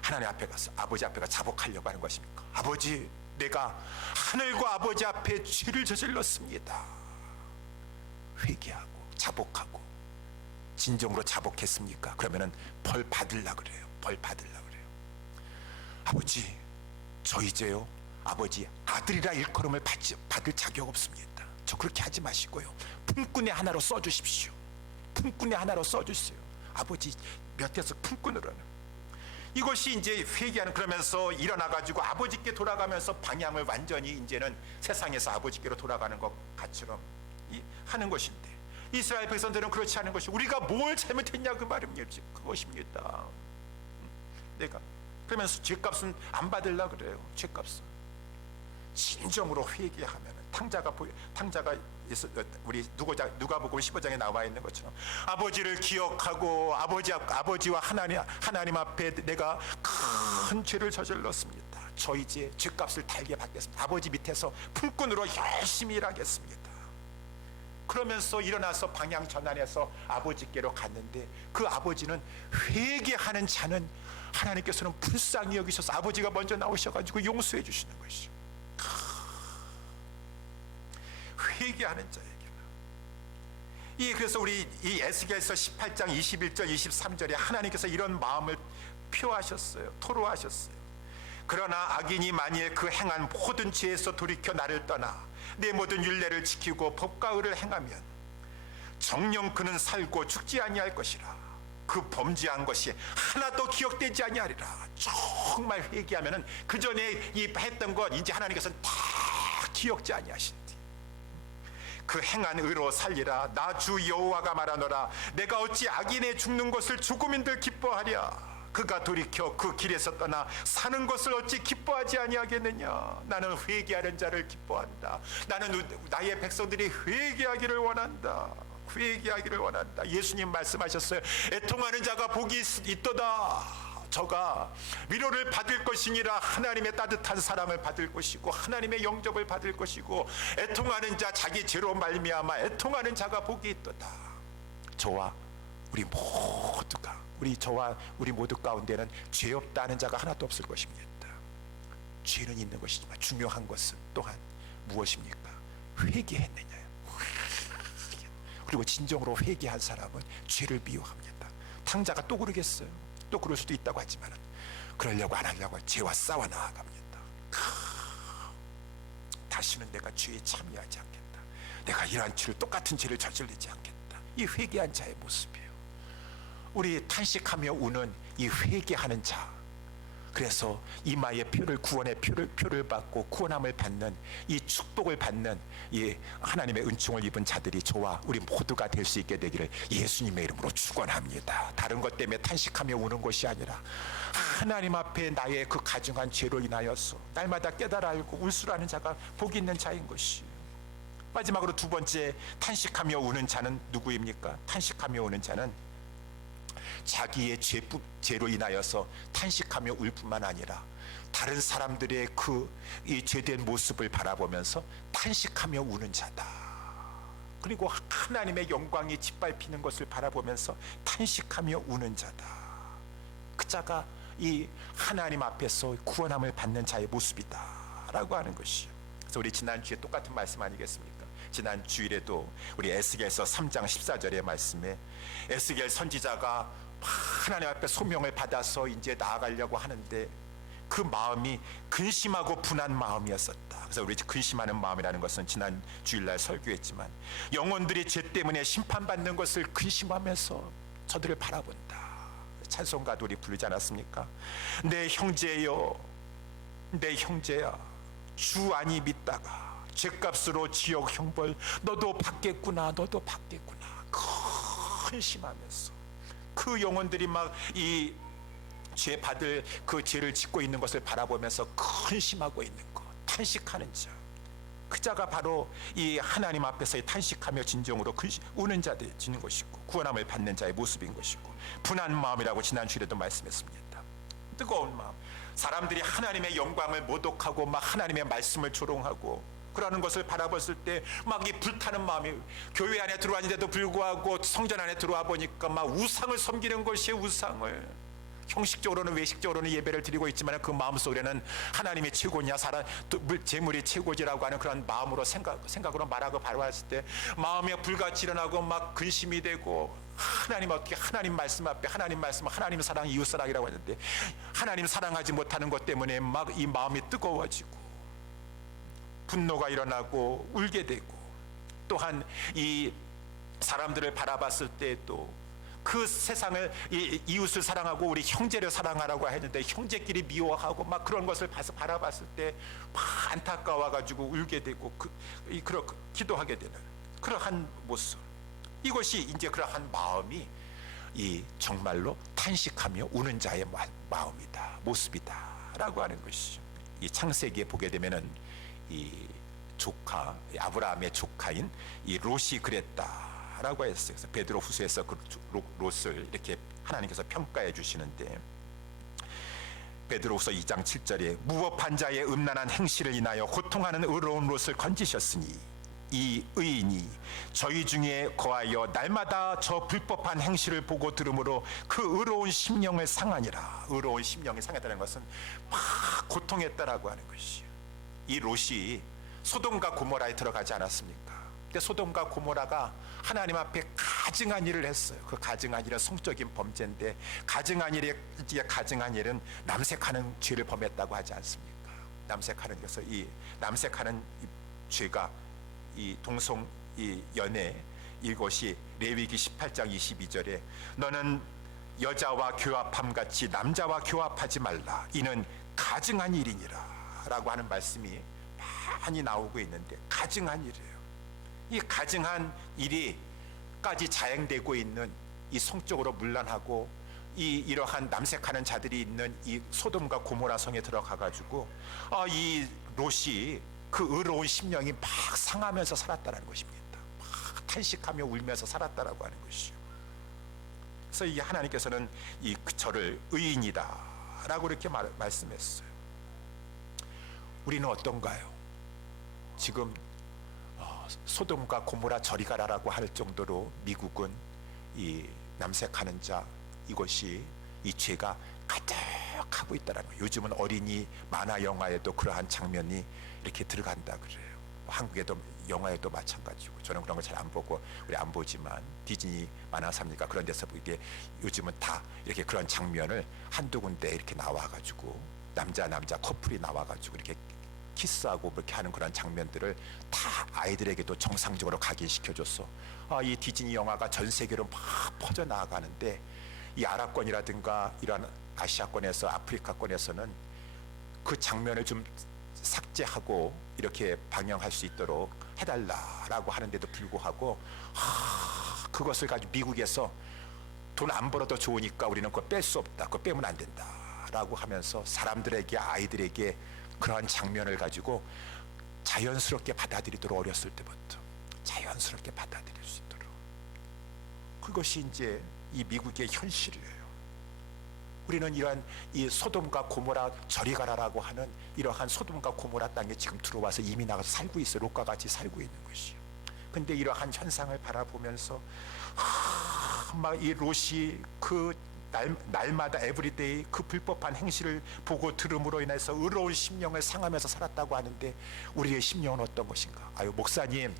하나님 앞에 가서 아버지 앞에 가 자복하려고 하는 것입니까? 아버지, 내가 하늘과 아버지 앞에 죄를 저질렀습니다. 회개하고 자복하고 진정으로 자복했습니까? 그러면은 벌 받으려고 그래요. 아버지, 저 이제요 아버지 아들이라 일컬음을 받을 자격 없습니다. 저 그렇게 하지 마시고요 품꾼의 하나로 써주십시오. 아버지 몇에서 품꾼으로는. 이것이 이제 회개하는, 그러면서 일어나가지고 아버지께 돌아가면서 방향을 완전히 이제는 세상에서 아버지께로 돌아가는 것 같처럼 하는 것인데 이스라엘 백성들은 그렇지 않은 것이 우리가 뭘 잘못했냐 그 말입니다. 그것입니다. 내가 그러면서 죄값은 안 받으려고 그래요. 죄값은 진정으로 회개하면 탕자가 우리 누가복음 15장에 나와 있는 것처럼 아버지를 기억하고 아버지와 하나님 앞에 내가 큰 죄를 저질렀습니다. 저 이제 죄값을 달게 받겠습니다. 아버지 밑에서 품꾼으로 열심히 일하겠습니다. 그러면서 일어나서 방향 전환해서 아버지께로 갔는데 그 아버지는 회개하는 자는 하나님께서는 불쌍히 여기셔서 아버지가 먼저 나오셔가지고 용서해 주시는 것이죠. 회개하는 자에게는. 그래서 우리 이 에스겔서 18장 21절 23절에 하나님께서 이런 마음을 표하셨어요. 토로하셨어요. 그러나 악인이 만일 그 행한 모든 죄에서 돌이켜 나를 떠나 내 모든 율례를 지키고 법과 의를 행하면 정녕 그는 살고 죽지 아니할 것이라. 그 범죄한 것이 하나도 기억되지 아니하리라. 정말 회개하면은 그 전에 했던 것 이제 하나님께서는 다 기억지 아니하신디. 그 행한 의로 살리라. 나 주 여호와가 말하노라. 내가 어찌 악인의 죽는 것을 조금인들 기뻐하랴. 그가 돌이켜 그 길에서 떠나 사는 것을 어찌 기뻐하지 아니하겠느냐. 나는 회개하는 자를 기뻐한다. 나는 나의 백성들이 회개하기를 원한다. 회개하기를 원한다. 예수님 말씀하셨어요. 애통하는 자가 복이 있도다. 저가 위로를 받을 것이니라. 하나님의 따뜻한 사랑을 받을 것이고 하나님의 영접을 받을 것이고 애통하는 자 자기 죄로 말미암아 애통하는 자가 복이 있도다. 저와 우리 모두 가운데는 죄 없다는 자가 하나도 없을 것입니다. 죄는 있는 것이지만 중요한 것은 또한 무엇입니까? 회개했느냐요. 그리고 진정으로 회개한 사람은 죄를 미워합니다. 탕자가 또 그러겠어요. 또 그럴 수도 있다고 하지만 그러려고 안 하려고 죄와 싸워 나아갑니다. 다시는 내가 죄에 참여하지 않겠다. 내가 이러한 죄를 똑같은 죄를 저지르지 않겠다. 이 회개한 자의 모습이에요. 우리 탄식하며 우는 이 회개하는 자, 그래서 이마의 표를 구원의 표를 받고 구원함을 받는 이 축복을 받는 이 하나님의 은총을 입은 자들이 저와 우리 모두가 될 수 있게 되기를 예수님의 이름으로 축원합니다. 다른 것 때문에 탄식하며 우는 것이 아니라 하나님 앞에 나의 그 가중한 죄로 인하여서 날마다 깨달아 알고 울수라는 자가 복 있는 자인 것이. 마지막으로 두 번째, 탄식하며 우는 자는 누구입니까? 탄식하며 우는 자는 자기의 죄로 인하여서 탄식하며 울 뿐만 아니라 다른 사람들의 이 죄된 모습을 바라보면서 탄식하며 우는 자다. 그리고 하나님의 영광이 짓밟히는 것을 바라보면서 탄식하며 우는 자다. 그 자가 이 하나님 앞에서 구원함을 받는 자의 모습이다 라고 하는 것이요. 그래서 우리 지난주에 똑같은 말씀 아니겠습니까? 지난 주일에도 우리 에스겔서 3장 14절의 말씀에 에스겔 선지자가 하나님 앞에 소명을 받아서 이제 나아가려고 하는데 그 마음이 근심하고 분한 마음이었었다. 그래서 우리 근심하는 마음이라는 것은 지난 주일날 설교했지만 영혼들이 죄 때문에 심판받는 것을 근심하면서 저들을 바라본다. 찬송가도 우리 부르지 않았습니까? 내 형제여, 내 형제야, 주 안이 믿다가 죄값으로 지옥 형벌 너도 받겠구나, 너도 받겠구나. 근심하면서 그 영혼들이 막 이 죄 받을 그 죄를 짓고 있는 것을 바라보면서 근심하고 있는 것, 탄식하는 자, 그 자가 바로 이 하나님 앞에서의 탄식하며 진정으로 우는 자들이 지는 것이고 구원함을 받는 자의 모습인 것이고, 분한 마음이라고 지난 주일에도 말씀했습니다. 뜨거운 마음, 사람들이 하나님의 영광을 모독하고 막 하나님의 말씀을 조롱하고 그러는 것을 바라봤을 때 막 이 불타는 마음이, 교회 안에 들어왔는데도 불구하고 성전 안에 들어와 보니까 막 우상을 섬기는 것이에요. 우상을 형식적으로는 외식적으로는 예배를 드리고 있지만 그 마음속에는 하나님이 최고냐, 재물이 최고지라고 하는 그런 마음으로 생각으로 말하고 바라봤을 때 마음에 불같이 일어나고 막 근심이 되고, 하나님 어떻게 하나님 말씀 앞에 하나님 말씀, 하나님 사랑, 이웃 사랑이라고 하는데 하나님 사랑하지 못하는 것 때문에 막 이 마음이 뜨거워지고 분노가 일어나고 울게 되고, 또한 이 사람들을 바라봤을 때도 그 세상을 이웃을 사랑하고 우리 형제를 사랑하라고 했는데 형제끼리 미워하고 막 그런 것을 바라봤을 때 막 안타까워가지고 울게 되고 기도하게 되는 그러한 모습, 이것이 이제 그러한 마음이 이 정말로 탄식하며 우는 자의 마음이다, 모습이다라고 하는 것이죠. 이 창세기에 보게 되면은 이 조카, 아브라함의 조카인 이 롯이 그랬다라고 했어요. 그래서 베드로후서에서 그 롯을 이렇게 하나님께서 평가해 주시는데, 베드로후서 2장 7절에 무법한 자의 음란한 행실을 인하여 고통하는 의로운 롯을 건지셨으니 이 의인이 저희 중에 거하여 날마다 저 불법한 행실을 보고 들으므로 그 의로운 심령을 상하니라. 의로운 심령이 상했다는 것은 막 고통했다라고 하는 것이요. 이 롯이 소돔과 고모라에 들어가지 않았습니까? 근데 소돔과 고모라가 하나님 앞에 가증한 일을 했어요. 그 가증한 일은 성적인 범죄인데, 가증한 일은 남색하는 죄를 범했다고 하지 않습니까? 남색하는 것을, 이 남색하는 이 죄가 이 동성 이 연애, 이것이 레위기 18장 22절에 너는 여자와 교합함 같이 남자와 교합하지 말라, 이는 가증한 일이니라 라고 하는 말씀이 많이 나오고 있는데, 가증한 일이에요. 이 가증한 일이까지 자행되고 있는 이 성적으로 문란하고 이러한 남색하는 자들이 있는 이 소돔과 고모라 성에 들어가 가지고 이 롯이 그 의로운 심령이 막 상하면서 살았다는 것입니다. 막 탄식하며 울면서 살았다라고 하는 것이죠. 그래서 이 하나님께서는 이 저를 의인이다라고 이렇게 말씀했어요. 우리는 어떤가요? 지금 소돔과 고모라 저리 가라라고 할 정도로 미국은 이 남색하는 자, 이것이 이 죄가 가득하고 있다는 거예요. 요즘은 어린이 만화 영화에도 그러한 장면이 이렇게 들어간다 그래요. 한국에도 영화에도 마찬가지고, 저는 그런 걸 잘 안 보고 우리 안 보지만 디즈니 만화사입니까 그런 데서 보이게 요즘은 다 이렇게 그런 장면을 한두 군데 이렇게 나와가지고 남자 커플이 나와가지고 이렇게 키스하고 그렇게 하는 그런 장면들을 다 아이들에게도 정상적으로 각인시켜줘서 이 디즈니 영화가 전 세계로 막 퍼져나가는데, 이 아랍권이라든가 이런 아시아권에서, 아프리카권에서는 그 장면을 좀 삭제하고 이렇게 방영할 수 있도록 해달라라고 하는데도 불구하고 그것을 가지고 미국에서 돈 안 벌어도 좋으니까 우리는 그거 뺄 수 없다, 그거 빼면 안 된다라고 하면서 사람들에게, 아이들에게 그러한 장면을 가지고 자연스럽게 받아들이도록, 어렸을 때부터 자연스럽게 받아들일 수 있도록, 그것이 이제 이 미국의 현실이에요. 우리는 이러한 이 소돔과 고모라 저리 가라라고 하는 이러한 소돔과 고모라 땅에 지금 들어와서 이미 나가서 살고 있어요. 롯과 같이 살고 있는 것이요. 근데 이러한 현상을 바라보면서 막 이 롯이 그 날마다 에브리데이 그 불법한 행실을 보고 들음으로 인해서 의로운 심령을 상하면서 살았다고 하는데, 우리의 심령은 어떤 것인가? 아유 목사님,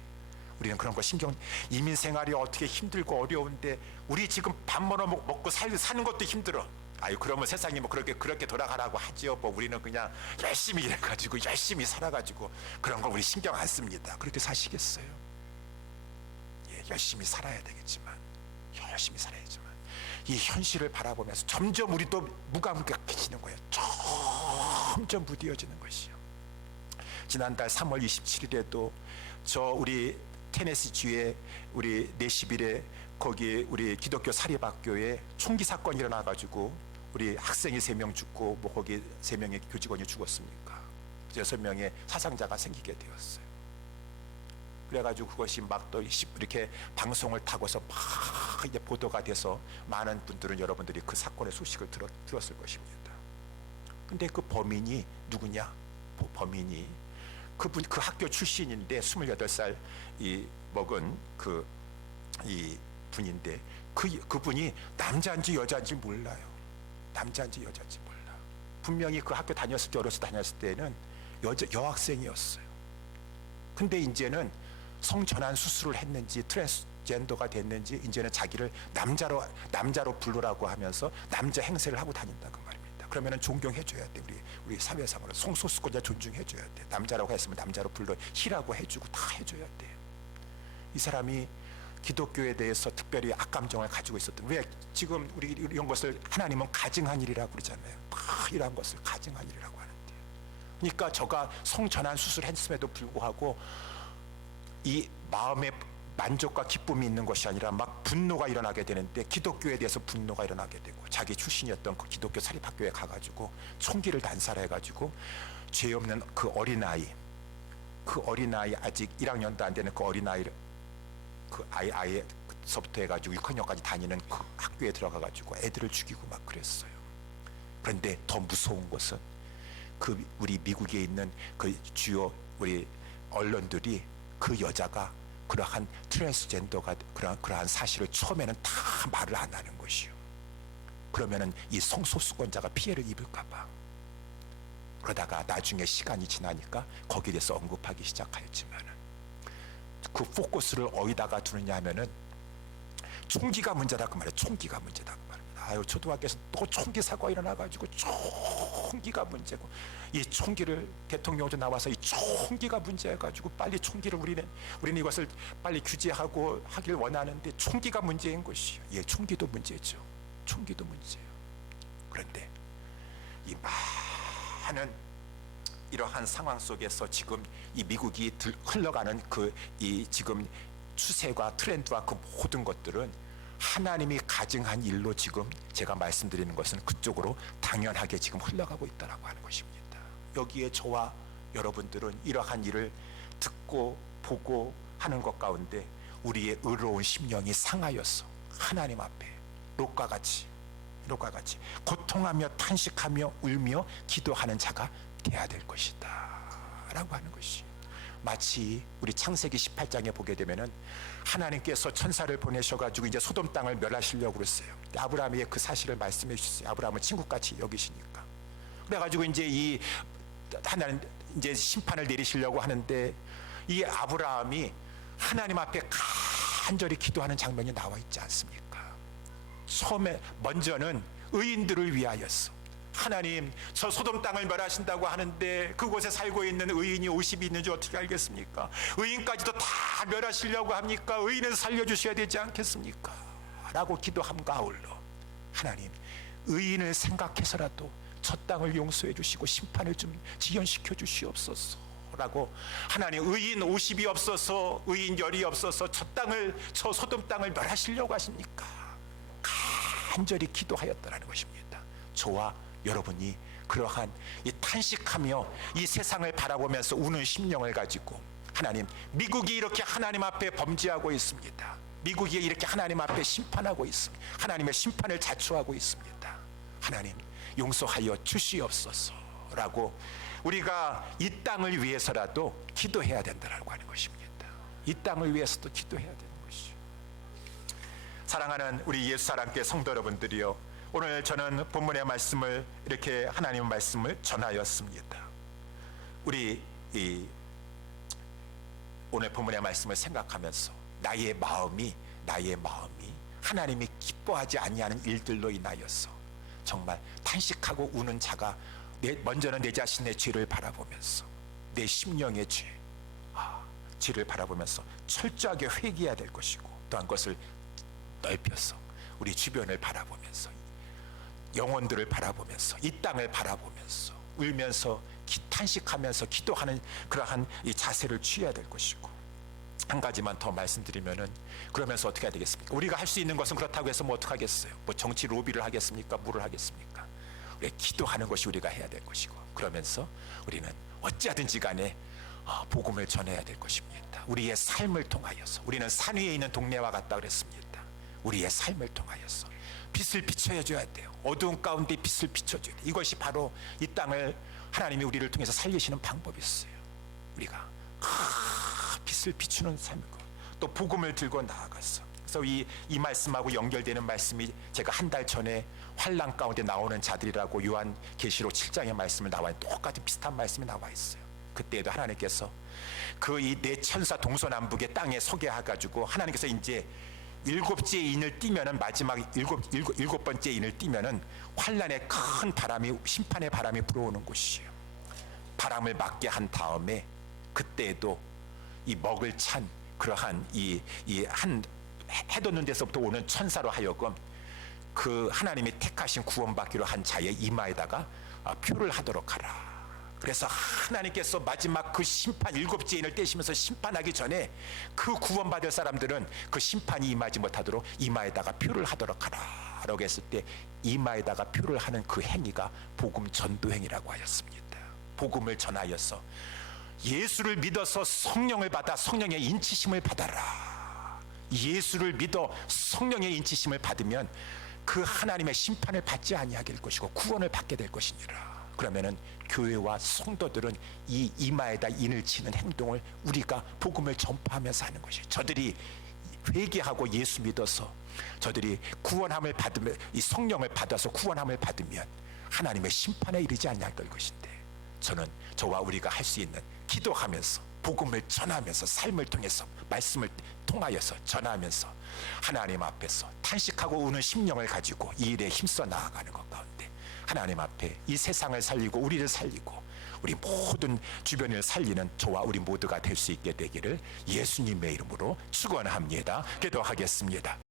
우리는 그런 거 신경, 이민 생활이 어떻게 힘들고 어려운데 우리 지금 밥 먹고 사는 것도 힘들어. 아유 그러면 세상이 뭐 그렇게 돌아가라고 하지요. 뭐 우리는 그냥 열심히 일해가지고 열심히 살아가지고 그런 거 우리 신경 안 씁니다. 그렇게 사시겠어요? 예, 열심히 살아야 되겠지만, 열심히 살아야지만 이 현실을 바라보면서 점점 우리도 무감각해지는 거예요. 점점 무뎌지는 것이요. 지난달 3월 27일에도 우리 테네시주의 우리 내시빌에 거기 우리 기독교 사립학교에 총기 사건이 일어나가지고 우리 학생이 3명 죽고 뭐 거기 3명의 교직원이 죽었습니까? 6명의 사상자가 생기게 되었어요. 그래가지고 그것이 막 또 이렇게 방송을 타고서 막 이제 보도가 돼서 많은 분들은, 여러분들이 그 사건의 소식을 들었을 것입니다. 근데 그 범인이 누구냐? 범인이 그 학교 출신인데 28살 먹은 이 분인데, 그분이 남자인지 여자인지 몰라요. 남자인지 여자인지 몰라. 분명히 그 학교 어려서 다녔을 때는 여학생이었어요. 근데 이제는 성전환 수술을 했는지 트랜스젠더가 됐는지 이제는 자기를 남자로 부르라고 하면서 남자 행세를 하고 다닌다고 말입니다. 그러면은 존경해줘야 돼. 우리 사회상으로 성소수권자 존중해줘야 돼. 남자라고 했으면 남자로 불러 희라고 해주고 다 해줘야 돼. 이 사람이 기독교에 대해서 특별히 악감정을 가지고 있었던, 왜 지금 우리 이런 것을 하나님은 가증한 일이라고 그러잖아요. 다 이러한 것을 가증한 일이라고 하는데, 그러니까 저가 성전환 수술했음에도 불구하고 이 마음에 만족과 기쁨이 있는 것이 아니라 막 분노가 일어나게 되는데, 기독교에 대해서 분노가 일어나게 되고, 자기 출신이었던 그 기독교 사립학교에 가가지고 총기를 난사해가지고 죄 없는 그 어린아이, 그 어린아이 아직 1학년도 안 되는 그 어린아이를 그 아이서부터 해가지고 6학년까지 다니는 그 학교에 들어가가지고 애들을 죽이고 막 그랬어요. 그런데 더 무서운 것은 그 우리 미국에 있는 그 주요 우리 언론들이 그 여자가 그러한 트랜스젠더가 그러한 사실을 처음에는 다 말을 안 하는 것이요. 그러면은 이 성소수권자가 피해를 입을까봐. 그러다가 나중에 시간이 지나니까 거기에 대해서 언급하기 시작하였지만은 그 포커스를 어디다가 두느냐 하면은 총기가 문제다고 말해요. 총기가 문제다고 말합니다. 아유, 초등학교에서 또 총기 사고가 일어나가지고 총기가 문제고, 이 총기를 대통령도 나와서 이 총기가 문제해가지고 빨리 총기를 우리는 이것을 빨리 규제하고 하길 원하는데 총기가 문제인 것이요. 예, 총기도 문제죠. 총기도 문제예요. 그런데 이 많은 이러한 상황 속에서 지금 이 미국이 흘러가는 이 지금 추세와 트렌드와 그 모든 것들은 하나님이 가증한 일로 지금 제가 말씀드리는 것은 그쪽으로 당연하게 지금 흘러가고 있다라고 하는 것입니다. 여기에 저와 여러분들은 이러한 일을 듣고 보고 하는 것 가운데 우리의 의로운 심령이 상하였어. 하나님 앞에 롯과 같이 고통하며 탄식하며 울며 기도하는 자가 돼야 될 것이다 라고 하는 것이, 마치 우리 창세기 18장에 보게 되면은 하나님께서 천사를 보내셔가지고 이제 소돔 땅을 멸하시려고 그랬어요. 아브라함에게 그 사실을 말씀해 주셨어요. 아브라함은 친구같이 여기시니까. 그래가지고 이제 하나님 이제 심판을 내리시려고 하는데 이 아브라함이 하나님 앞에 간절히 기도하는 장면이 나와 있지 않습니까? 처음에 먼저는 의인들을 위하였어. 하나님, 저 소돔 땅을 멸하신다고 하는데 그곳에 살고 있는 의인이 50이 있는 줄 어떻게 알겠습니까? 의인까지도 다 멸하시려고 합니까? 의인은 살려주셔야 되지 않겠습니까? 라고 기도함과 아울러 하나님, 의인을 생각해서라도 저 땅을 용서해 주시고 심판을 좀 지연시켜 주시옵소서 라고, 하나님, 의인 50이 없어서, 의인 10이 없어서 저 소돔 땅을 멸하시려고 하십니까? 간절히 기도하였다라는 것입니다. 저와 여러분이 그러한 이 탄식하며 이 세상을 바라보면서 우는 심령을 가지고, 하나님, 미국이 이렇게 하나님 앞에 범죄하고 있습니다. 미국이 이렇게 하나님 앞에 심판하고 있습니다. 하나님의 심판을 자초하고 있습니다. 하나님, 용서하여 주시옵소서라고 우리가 이 땅을 위해서라도 기도해야 된다라고 하는 것입니다. 이 땅을 위해서도 기도해야 되는 것이죠. 사랑하는 우리 예수 사랑교회 성도 여러분들이요, 오늘 저는 본문의 말씀을 이렇게 하나님의 말씀을 전하였습니다. 우리 오늘 본문의 말씀을 생각하면서 나의 마음이 하나님이 기뻐하지 아니하는 일들로 인하여서 정말 탄식하고 우는 자가 먼저는 내 자신의 죄를 바라보면서 내 심령의 죄를 바라보면서 철저하게 회개해야 될 것이고, 또한 그것을 넓혀서 우리 주변을 바라보면서 영혼들을 바라보면서 이 땅을 바라보면서 울면서 탄식하면서 기도하는 그러한 이 자세를 취해야 될 것이고, 한 가지만 더 말씀드리면은, 그러면서 어떻게 해야 되겠습니까? 우리가 할 수 있는 것은 그렇다고 해서 뭐 어떻게 하겠어요? 뭐 정치 로비를 하겠습니까? 뭐를 하겠습니까? 우리 기도하는 것이 우리가 해야 될 것이고, 그러면서 우리는 어찌하든지 간에 복음을 전해야 될 것입니다. 우리의 삶을 통하여서, 우리는 산 위에 있는 동네와 같다 그랬습니다. 우리의 삶을 통하여서 빛을 비춰줘야 돼요. 어두운 가운데 빛을 비춰줘야 돼요. 이것이 바로 이 땅을 하나님이 우리를 통해서 살리시는 방법이었어요. 우리가 빛을 비추는 삶이고, 또 복음을 들고 나아갔어. 그래서 이 말씀하고 연결되는 말씀이 제가 한 달 전에 환난 가운데 나오는 자들이라고 요한계시록 7장의 말씀을 나와, 똑같은 비슷한 말씀이 나와 있어요. 그때에도 하나님께서 그 이 네 천사 동서남북의 땅에 서게 해가지고 하나님께서 이제 일곱째 인을 띠면은, 마지막 일곱 번째 인을 띠면은 환난의 큰 바람이, 심판의 바람이 불어오는 곳이에요. 바람을 막게 한 다음에 그때에도 이 먹을 찬 그러한 한 해돋는 데서부터 오는 천사로 하여금 그 하나님이 택하신 구원받기로 한 자의 이마에다가 표를 하도록 하라. 그래서 하나님께서 마지막 그 심판, 일곱째 인을 떼시면서 심판하기 전에 그 구원받을 사람들은 그 심판이 임하지 못하도록 이마에다가 표를 하도록 하라 라고 했을 때, 이마에다가 표를 하는 그 행위가 복음 전도 행위라고 하였습니다. 복음을 전하여서 예수를 믿어서 성령을 받아 성령의 인치심을 받아라. 예수를 믿어 성령의 인치심을 받으면 그 하나님의 심판을 받지 아니하게 될 것이고 구원을 받게 될 것이니라. 그러면은 교회와 성도들은 이 이마에다 인을 치는 행동을 우리가 복음을 전파하면서 하는 것이에요. 저들이 회개하고 예수 믿어서 저들이 구원함을 받으면, 이 성령을 받아서 구원함을 받으면 하나님의 심판에 이르지 아니할 것인데, 저는 저와 우리가 할 수 있는 기도하면서 복음을 전하면서 삶을 통해서 말씀을 통하여서 전하면서 하나님 앞에서 탄식하고 우는 심령을 가지고 이 일에 힘써 나아가는 것 가운데 하나님 앞에 이 세상을 살리고 우리를 살리고 우리 모든 주변을 살리는 저와 우리 모두가 될 수 있게 되기를 예수님의 이름으로 축원합니다. 기도하겠습니다.